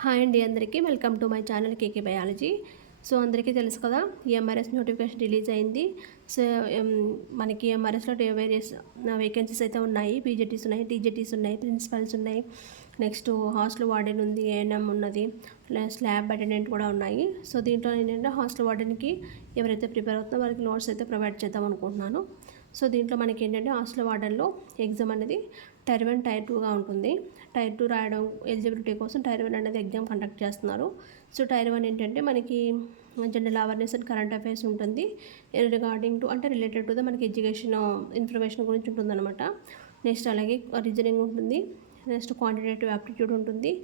Hi అండి, అందరికీ welcome to my channel KK biology. So అందరికీ తెలుసు కదా, ఎంఆర్ఎస్ నోటిఫికేషన్ రిలీజ్ అయింది. సో మనకి ఎంఆర్ఎస్లో వేరియస్ వేకెన్సీస్ అయితే ఉన్నాయి. పీజెటీస్ ఉన్నాయి, టీజెటీస్ ఉన్నాయి, ప్రిన్సిపల్స్ ఉన్నాయి, నెక్స్ట్ హాస్టల్ వార్డెన్ ఉంది, ఏఎన్ఎం ఉన్నది, స్లాబ్ అటెండెంట్ కూడా ఉన్నాయి. సో దీంట్లో ఏంటంటే హాస్టల్ వార్డెన్కి ఎవరైతే ప్రిపేర్ అవుతుందో వారికి నోట్స్ అయితే ప్రొవైడ్ చేద్దాం అనుకుంటున్నాను. సో దీంట్లో మనకి ఏంటంటే హాస్టల్ వార్డెన్లో ఎగ్జామ్ అనేది టైర్ 1, టైర్ 2గా ఉంటుంది. టైర్ 2 రాయడం ఎలిజిబిలిటీ కోసం టైర్ 1 అనేది ఎగ్జామ్ కండక్ట్ చేస్తున్నారు. సో టైర్ 1 ఏంటంటే మనకి general awareness and current affairs ఉంటుంది. రిగార్డింగ్ టు అంటే రిలేటెడ్ టు ద మనకి ఎడ్యుకేషన్ ఇన్ఫర్మేషన్ గురించి ఉంటుందన్నమాట. నెక్స్ట్ అలాగే రీజనింగ్ ఉంటుంది, నెక్స్ట్ క్వాంటిటేటివ్ యాప్టిట్యూడ్ ఉంటుంది,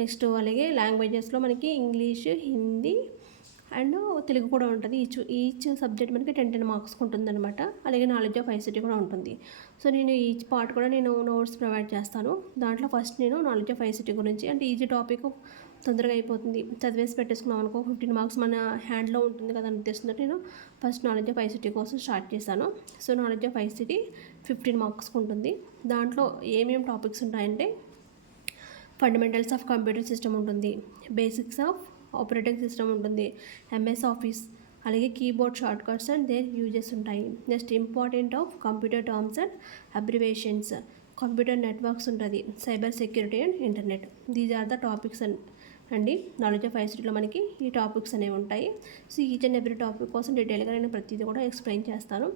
నెక్స్ట్ అలాగే లాంగ్వేజెస్లో మనకి ఇంగ్లీష్, హిందీ అండ్ తెలుగు కూడా ఉంటుంది. ఈచ్ సబ్జెక్ట్ మనకి 10 మార్క్స్కి ఉంటుంది అనమాట. అలాగే నాలెడ్జ్ ఆఫ్ ఐసిటీ కూడా ఉంటుంది. సో నేను ఈచ్ పార్ట్ కూడా నేను నోట్స్ ప్రొవైడ్ చేస్తాను. దాంట్లో ఫస్ట్ నేను నాలెడ్జ్ ఆఫ్ ఐసిటీ గురించి, అంటే ఈజీ టాపిక్, తొందరగా అయిపోతుంది, చదివేసి పెట్టేసుకున్నాం అనుకో 15 మార్క్స్ మన హ్యాండ్లో ఉంటుంది కదా అనిపిస్తుంది. నేను ఫస్ట్ నాలెడ్జ్ ఆఫ్ ఐసిటీ కోసం స్టార్ట్ చేశాను. సో నాలెడ్జ్ ఆఫ్ ఐసిటీ 15 మార్క్స్కి ఉంటుంది. దాంట్లో ఏమేమి టాపిక్స్ ఉంటాయంటే ఫండమెంటల్స్ ఆఫ్ కంప్యూటర్ సిస్టమ్ ఉంటుంది, బేసిక్స్ ఆఫ్ ఆపరేటింగ్ సిస్టమ్ ఉంటుంది, ఎంఎస్ ఆఫీస్, అలాగే keyboard shortcuts and their uses ఉంటాయి. Next important of computer terms and abbreviations, computer networks ఉంటుంది, cyber security and internet. These are the topics అండి. Knowledge of ఐసిటీలో మనకి ఈ topics అనేవి ఉంటాయి. So each and every topic కోసం డీటెయిల్గా నేను ప్రతిదీ కూడా ఎక్స్ప్లెయిన్ చేస్తాను.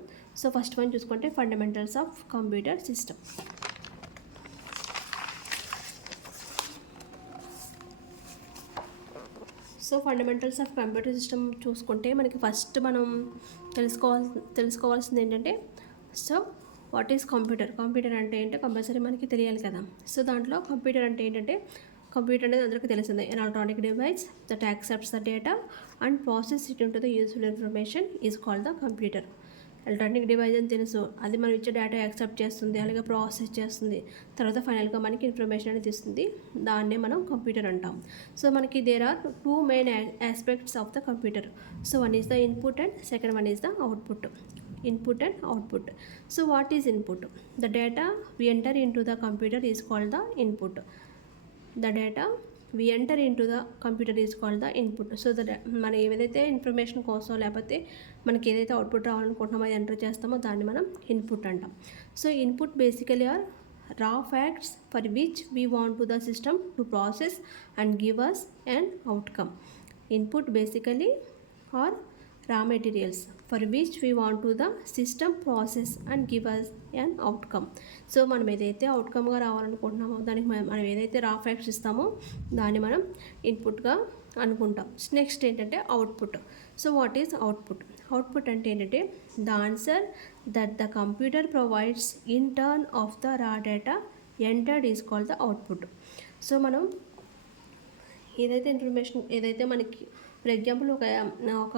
సో ఫస్ట్ వన్ చూసుకుంటే fundamentals of computer system. So fundamentals of computer system చూసుకుంటే మనకి ఫస్ట్ మనం తెలుసుకోవాల్సింది ఏంటంటే, so what is computer. Computer అంటే ఏంటో కంపల్సరీ మనకి తెలియాలి కదా. సో దాంట్లో కంప్యూటర్ అంటే ఏంటంటే, కంప్యూటర్ అనేది అందరికీ తెలిసిందే, an electronic device that accepts the data and process it into the useful information is called the computer. Electronic device అని తెలుసు, అది మనం ఇచ్చే డేటా యాక్సెప్ట్ చేస్తుంది, అలాగే ప్రాసెస్ చేస్తుంది, తర్వాత ఫైనల్గా మనకి ఇన్ఫర్మేషన్ అనేది ఇస్తుంది. దాన్నే మనం కంప్యూటర్ అంటాం. సో మనకి there are 2 main aspects of the computer. So one is the input and second one is the output. Input and output. So what is input? The data we enter into the computer is called the input. The data we enter into the computer is called the input. So మనం ఏదైతే information కోసం లేకపోతే మనకి ఏదైతే output రావాలనుకుంటున్నామో అది enter చేస్తామో దాన్ని మనం ఇన్పుట్ అంటాం. So input basically are raw facts for which we want to the system to process and give us an outcome. Input basically are raw materials for which we want to the system process and give us an outcome. So మనం ఏదైతే అవుట్కమ్గా రావాలనుకుంటున్నామో దానికి మనం ఏదైతే రా facts ఇస్తామో దాన్ని మనం ఇన్పుట్గా అనుకుంటాం. నెక్స్ట్ ఏంటంటే output. So what is output? Output అంటే ఏంటంటే the answer that the computer provides in turn of the raw data entered is called the output. So మనం ఏదైతే ఇన్ఫర్మేషన్ ఏదైతే మనకి ఫర్ ఎగ్జాంపుల్ ఒక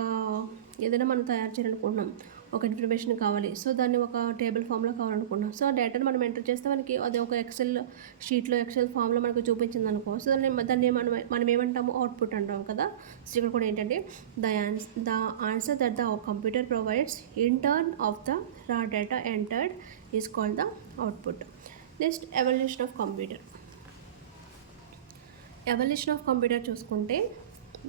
ఏదైనా మనం తయారు చేయాలనుకుంటున్నాం, ఒక ఇన్ఫర్మేషన్ కావాలి. సో దాన్ని ఒక టేబుల్ ఫామ్లో కావాలనుకుంటున్నాం. సో ఆ డేటాను మనం ఎంటర్ చేస్తే మనకి అది ఒక ఎక్సెల్ షీట్లో ఎక్సెల్ ఫామ్లో మనకు చూపించింది అనుకో. సో దాన్ని మనం ఏమంటాము? అవుట్పుట్ అంటాం కదా. సో ఇక్కడ కూడా ఏంటంటే the answer that the computer provides in turn of the raw data entered is called the output. Next evolution of computer. Evolution of computer చూసుకుంటే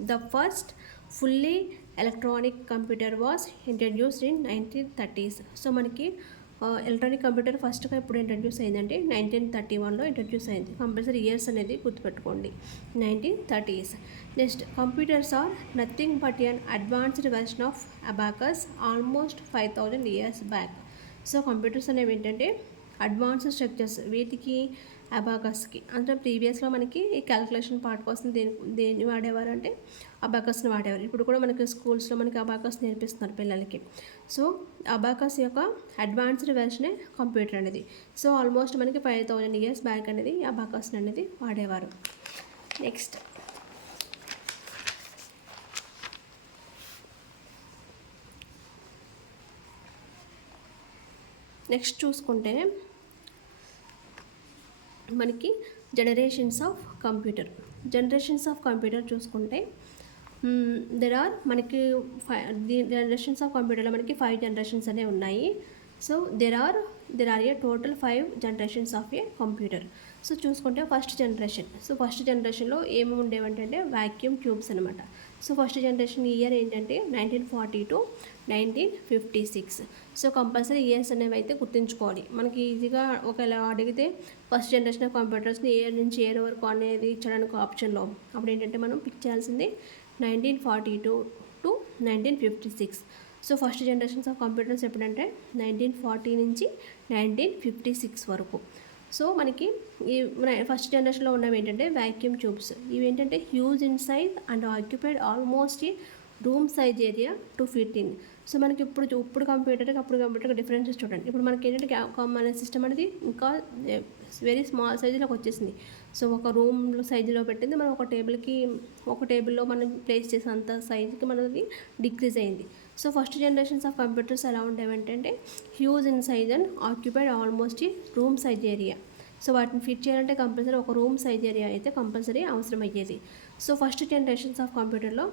the first fully electronic computer was introduced in 1930s. So మనకి electronic computer ఫస్ట్గా ఎప్పుడు introduce అయిందంటే 1931లో introduce అయింది. Compulsory years అనేది గుర్తుపెట్టుకోండి, 1930s. Next computers are nothing but an advanced version of abacus almost 5000 years back. So computers అనేవి ఏంటంటే అడ్వాన్స్డ్ స్ట్రక్చర్స్, వీటికి అబాకస్కి అంటే ప్రీవియస్లో మనకి ఈ క్యాలిక్యులేషన్ పార్ట్ కోసం దేన్ని వాడేవారు అంటే అబాకస్ని వాడేవారు. ఇప్పుడు కూడా మనకి స్కూల్స్లో మనకి అబాకస్ నేర్పిస్తున్నారు పిల్లలకి. సో అబాకస్ యొక్క అడ్వాన్స్డ్ వెర్షనే కంప్యూటర్ అనేది. సో ఆల్మోస్ట్ మనకి 5000 years బ్యాక్ అనేది అబాకస్ అనేది వాడేవారు. నెక్స్ట్ చూసుకుంటే మనకి జనరేషన్స్ ఆఫ్ కంప్యూటర్ చూసుకుంటే దెర్ ఆర్ మనకి జనరేషన్స్ ఆఫ్ కంప్యూటర్లో మనకి 5 జనరేషన్స్ అనేవి ఉన్నాయి. So there are there are a total 5 generations of a computer. So చూసుకుంటే ఫస్ట్ జనరేషన్. సో ఫస్ట్ జనరేషన్లో ఏమేమి ఉండేవంటే వాక్యూమ్ ట్యూబ్స్ అనమాట. సో ఫస్ట్ జనరేషన్ ఇయర్ ఏంటంటే 1940 to 1956. సో కంపల్సరీ ఇయర్స్ అనేవి అయితే గుర్తుంచుకోవాలి. మనకి ఈజీగా ఒకవేళ అడిగితే ఫస్ట్ జనరేషన్ ఆఫ్ కంప్యూటర్స్ని ఏ ఇయర్ నుంచి ఏ ఇయర్ వరకు అనేది ఇచ్చడానికి ఆప్షన్లో అప్పుడు ఏంటంటే మనం పిక్ చేయాల్సింది 1942 to 1956. So first generations of computers ఎప్పుడంటే 1940 నుంచి 1956 వరకు. సో మనకి ఈ ఫస్ట్ జనరేషన్లో ఉన్నవి ఏంటంటే వాక్యూమ్ ట్యూబ్స్. ఇవి ఏంటంటే huge in size and occupied almost room size area to fit in. So మనకి ఇప్పుడు కంప్యూటర్కి డిఫరెన్సెస్ చూడండి. ఇప్పుడు మనకి ఏంటంటే మన సిస్టమ్ అనేది ఇంకా వెరీ స్మాల్ సైజులోకి వచ్చేసింది. సో ఒక రూమ్ సైజులో పెట్టింది మనం ఒక టేబుల్లో మనం ప్లేస్ చేసేంత సైజుకి మనది డిక్రీజ్ అయింది. So first generations of computers ఎలా ఉండేవంటే huge in size and occupied almost room size area. So వాటిని ఫిట్ చేయాలంటే కంపల్సరీ ఒక రూమ్ సైజ్ ఏరియా అయితే కంపల్సరీ అవసరం అయ్యేది. సో ఫస్ట్ జనరేషన్స్ ఆఫ్ కంప్యూటర్లో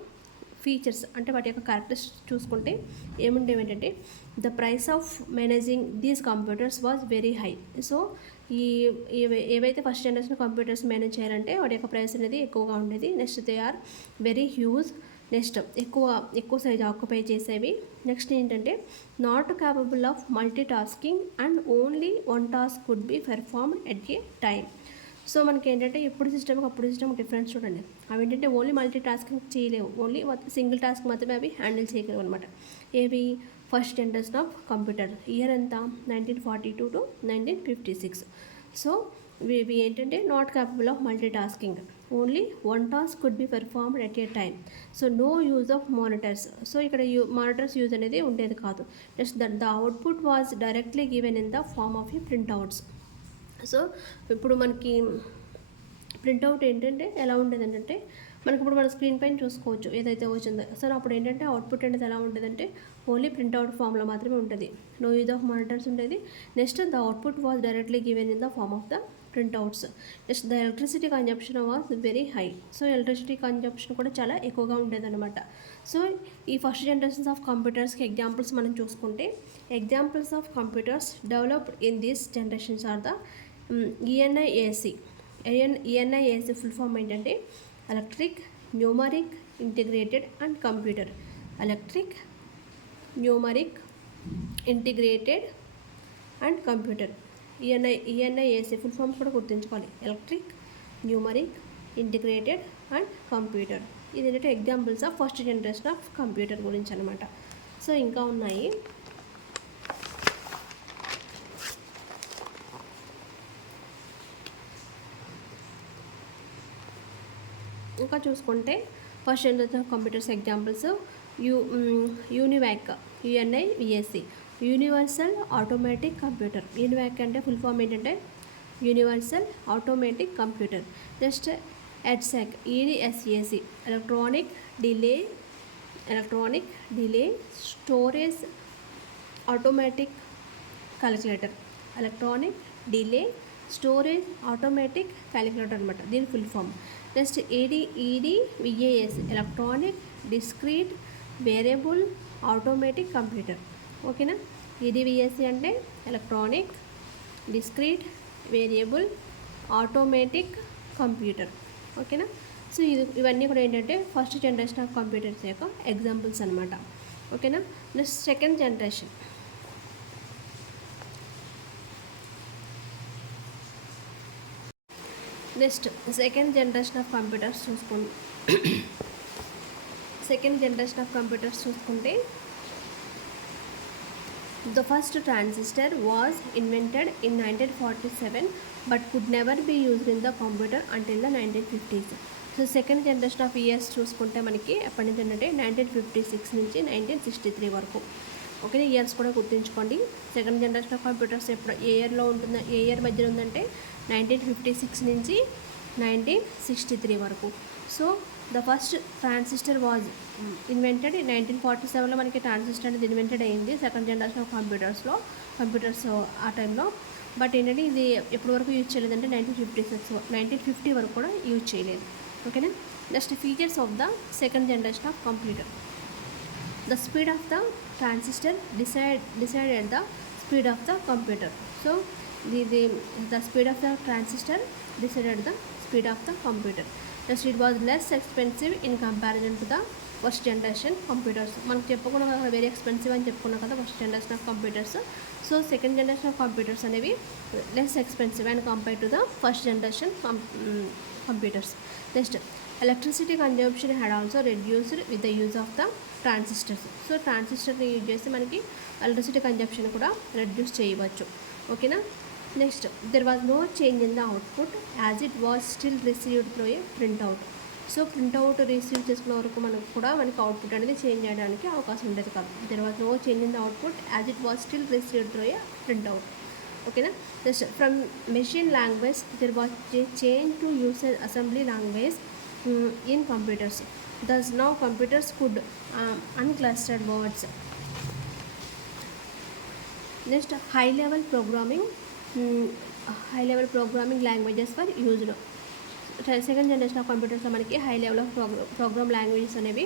ఫీచర్స్ అంటే వాటి యొక్క క్యారెక్టరిస్టిక్స్ చూసుకుంటే ఏముండేవి ఏంటంటే the price of managing these computers was very high. So ఏవైతే ఫస్ట్ జనరేషన్ కంప్యూటర్స్ మేనేజ్ చేయాలంటే వాటి యొక్క ప్రైస్ అనేది ఎక్కువగా ఉండేది. Next they are very huge. Next ఎక్కువ సైజ్ ఆక్యుపై చేసేవి. నెక్స్ట్ ఏంటంటే not capable of multi tasking and only one task could be perform at a time. So మనకి ఏంటంటే అప్పుడు సిస్టమ్ డిఫరెన్స్ చూడండి. అవి ఏంటంటే ఓన్లీ మల్టీ టాస్కింగ్ చేయలేవు, ఓన్లీ సింగిల్ టాస్క్ మాత్రమే అవి హ్యాండిల్ చేయగలవు అనమాట. ఏవి first generation of computer year ఎంత 1942 to 1956. సో ఇవి ఏంటంటే not capable of multi tasking, only one task could be performed at a time. So no use of monitors. So ఇక్కడ monitors use అనేది ఉండేది కాదు. Next the output was directly given in the form of ఈ printouts. So ఇప్పుడు మనకి printout ఏంటంటే ఎలా ఉండేదంటే మనకి ఇప్పుడు మన స్క్రీన్ పైన చూసుకోవచ్చు ఏదైతే వచ్చిందో. సో అప్పుడు ఏంటంటే అవుట్పుట్ అనేది ఎలా ఉండేదంటే ఓన్లీ ప్రింట్అవుట్ ఫామ్లో మాత్రమే ఉంటుంది. నో యూజ్ ఆఫ్ మానిటర్స్ ఉండేది. Next the output was directly given in the form of the printouts. Next the electricity consumption was very high. So electricity consumption కూడా చాలా ఎక్కువగా ఉండేదన్నమాట. సో ఈ ఫస్ట్ జనరేషన్స్ ఆఫ్ కంప్యూటర్స్కి ఎగ్జాంపుల్స్ మనం చూసుకుంటే examples of computers developed in these generations are the ENIAC. ENIAC full form ఏంటంటే electric, numeric, integrated and computer. Electric, numeric, integrated and computer. ENIAC full form కూడా గుర్తుంచుకోవాలి. Electric, numeric, integrated and computer. ఇది ఏంటంటే examples of first generation of computer గురించి అనమాట. So ఇంకా ఉన్నాయి. ఇంకా చూసుకుంటే first generation of computers examples UNIVAC, UNIVAC, universal automatic computer. UNIVAC అంటే ఫుల్ ఫామ్ ఏంటంటే universal automatic computer. Next EDSAC, EDSAC, electronic delay storage automatic calculator. Electronic delay storage automatic calculator అనమాట దీని full form. Next EDVAS, electronic discrete variable automatic computer. ఓకేనా. EDVAC అంటే electronic discrete variable automatic computer. ఓకేనా. So ఇవన్నీ కూడా ఏంటంటే first generation of computers యొక్క examples అనమాట. ఓకేనా. Next second generation. Next second generation of computers చూసుకుంటే the first transistor was invented in 1947 but could never be used in the computer until the 1950s. So second generation of years చూసుకుంటే మనకి ఎప్పటి నుంచి అంటే 1956 నుంచి 1963 వరకు. ఓకే, ఇయర్స్ కూడా గుర్తుంచుకోండి. సెకండ్ జనరేషన్ ఆఫ్ కంప్యూటర్స్ ఎప్పుడు ఏ ఇయర్లో ఉంటుందో, ఏ ఇయర్ మధ్యలో ఉందంటే 1956 నుంచి 1963 వరకు. So the first transistor was invented 1947లో మనకి ట్రాన్సిస్టర్ అనేది ఇన్వెంటెడ్ అయింది సెకండ్ జనరేషన్ ఆఫ్ కంప్యూటర్స్ ఆ టైంలో. బట్ ఏంటంటే ఇది ఎప్పటి వరకు యూజ్ చేయలేదంటే 1950 వరకు కూడా యూజ్ చేయలేదు. ఓకేనా. Next features of the second generation of computer. The speed of the transistor decided the speed of the computer. So the speed of the transistor decided the speed of the computer. Just it was less expensive in comparison to the first generation computers. మనకు చెప్పుకున్నాం కదా very expensive అని చెప్పుకున్నాం కదా first generation of computers. So second generation of computers అనేవి less expensive and compare to the first generation computers. Next electricity consumption had also reduced with the use of the transistors. So ట్రాన్సిస్టర్ని use చేస్తే మనకి electricity consumption కూడా reduce చేయవచ్చు. ఓకేనా. Next there was no change in the output as it was still received through a printout. So printout receive చేసుకునే వరకు మనకి output అనేది చేంజ్ చేయడానికి అవకాశం ఉండేది కాదు. There was no change in the output as it was still received through a printout. ఓకేనా. Next from machine language there was change to usage assembly language in computers. Thus now computers could unclustered words. Next high level programming languages for used. Second generation of కంప్యూటర్స్లో మనకి high level of program languages అనేవి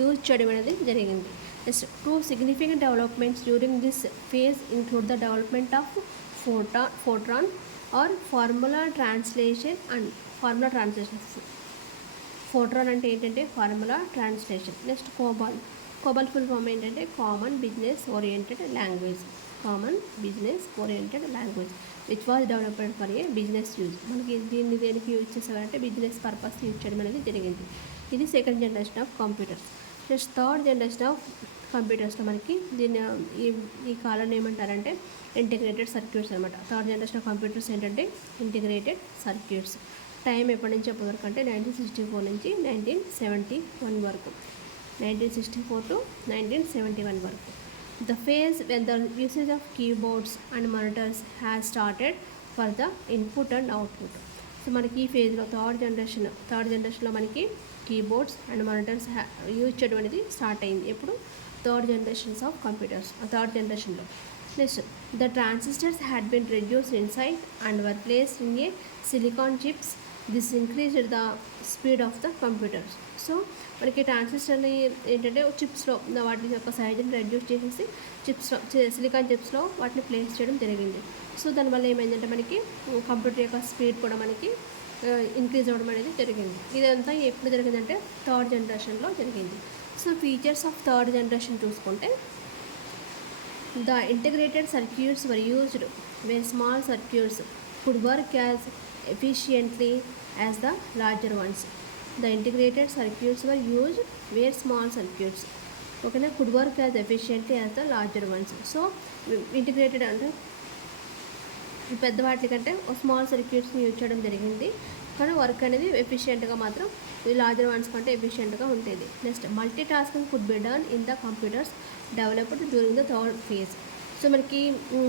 use చేయడం అనేది జరిగింది. Next two significant developments during this phase include the development of FORTRAN or formula translation. FORTRAN అంటే ఏంటంటే formula translation. Next COBOL full form ఏంటంటే common business oriented language which was developed for a business use. మనకి దీన్ని దేనికి use చేసేవారంటే business purpose use చేయడం అనేది జరిగింది. ఇది second generation of computers. Next third generation of కంప్యూటర్స్లో మనకి దీన్ని ఈ కాలాన్ని ఏమంటారంటే ఇంటిగ్రేటెడ్ సర్క్యూట్స్ అనమాట. థర్డ్ జనరేషన్ ఆఫ్ కంప్యూటర్స్ ఏంటంటే ఇంటిగ్రేటెడ్ సర్క్యూట్స్. టైం ఎప్పటి నుంచి ఎప్పటి వరకు అంటే 1964 నుంచి 1971 వరకు. 1964 to 1971 వరకు. The phase when the usage of keyboards and monitors has started for the input and output. So మనకి ఈ ఫేజ్లో థర్డ్ జనరేషన్లో మనకి కీబోర్డ్స్ అండ్ మానిటర్స్ యూజ్ చేయడం అనేది స్టార్ట్ అయింది. ఎప్పుడు థర్డ్ జనరేషన్లో. Next the transistors had been reduced in size and were placed in a silicon chips. This increased the speed of the computers. So మనకి ట్రాన్సిస్టర్ని ఏంటంటే చిప్స్లో వాటి యొక్క సైజుని రెడ్యూస్ చేసేసి సిలికాన్ చిప్స్లో వాటిని ప్లేస్ చేయడం జరిగింది. సో దానివల్ల ఏమైందంటే మనకి కంప్యూటర్ యొక్క స్పీడ్ కూడా మనకి ఇంక్రీజ్ అవ్వడం అనేది జరిగింది. ఇదంతా ఎప్పుడు జరిగిందంటే థర్డ్ జనరేషన్లో జరిగింది. So features of third generation చూసుకుంటే the integrated circuits were used where small circuits could work as efficiently as the larger ones. The integrated circuits were used where small circuits could work as efficiently as the larger ones. So integrated అంటే పెద్ద వాటి కంటే small సర్క్యూట్స్ని use చేయడం జరిగింది, కానీ work అనేది ఎఫిషియెంట్గా మాత్రం larger once కంటే ఎఫిషియెంట్గా ఉంటుంది. Next multi tasking could be done in the computers developed during the third phase. So మనకి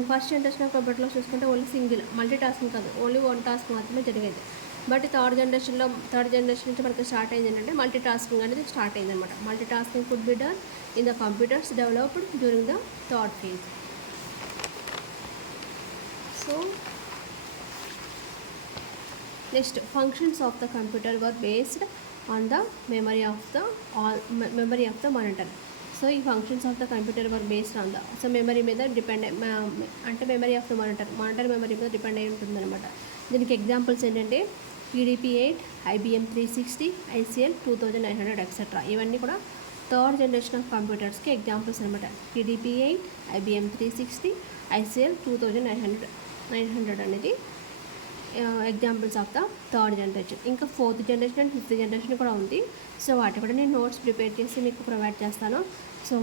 ఫస్ట్ జనరేషన్ ఆఫ్ కంప్యూటర్లో చూసుకుంటే ఓన్లీ సింగిల్ మల్టీ టాస్కింగ్ కాదు, ఓన్లీ వన్ టాస్క్ మాత్రమే జరిగేది. బట్ థర్డ్ జనరేషన్ నుంచి మనకి స్టార్ట్ అయింది ఏంటంటే మల్టీ టాస్కింగ్ అనేది స్టార్ట్ అయింది అనమాట. Multitasking could be done in the computers developed during the third phase. So next functions of the computer were based on the memory of the monitor. So ఈ functions of the computer were based on the memory మీద depend అంటే memory of the monitor memory మీద depend అయి ఉంటుంది అనమాట. దీనికి examples ఏంటంటే PDP-8, IBM 360, ICL 2900 etcetera. ఇవన్నీ కూడా థర్డ్ జనరేషన్ ఆఫ్ కంప్యూటర్స్కి ఎగ్జాంపుల్స్ అనమాట. PDP-8, IBM 360, ICL 2900 అనేది examples of the third generation. ఇంకా fourth generation and fifth generation కూడా ఉంది. సో వాటి కూడా నేను నోట్స్ ప్రిపేర్ చేసి మీకు ప్రొవైడ్ చేస్తాను. So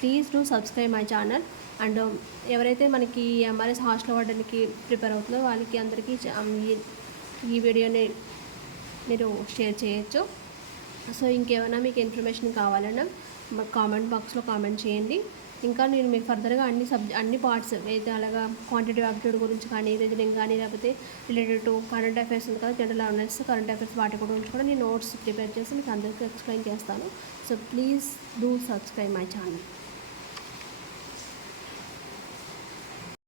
please do subscribe my channel. And ఎవరైతే మనకి ఎంఆర్ఎస్ హాస్టల్ అవ్వడానికి ప్రిపేర్ అవుతుందో వాళ్ళకి అందరికీ ఈ వీడియోని మీరు షేర్ చేయొచ్చు. సో ఇంకేమైనా మీకు ఇన్ఫర్మేషన్ కావాలన్నా కామెంట్ బాక్స్లో కామెంట్ చేయండి. ఇంకా నేను మీకు ఫర్దర్గా అన్ని పార్ట్స్ అయితే అలాగా క్వాంటిటివ్ యాప్టిట్యూడ్ గురించి కానీ రీజనింగ్ కానీ లేకపోతే రిలేటెడ్ టు కరెంట్ అఫైర్స్ ఉంది కదా, జనరల్ అవేర్నెస్ కరెంట్ అఫైర్స్ వాటి గురించి కూడా నేను నోట్స్ ప్రిపేర్ చేసి మీకు అందరికీ ఎక్స్ప్లెయిన్ చేస్తాను. So please do subscribe my channel.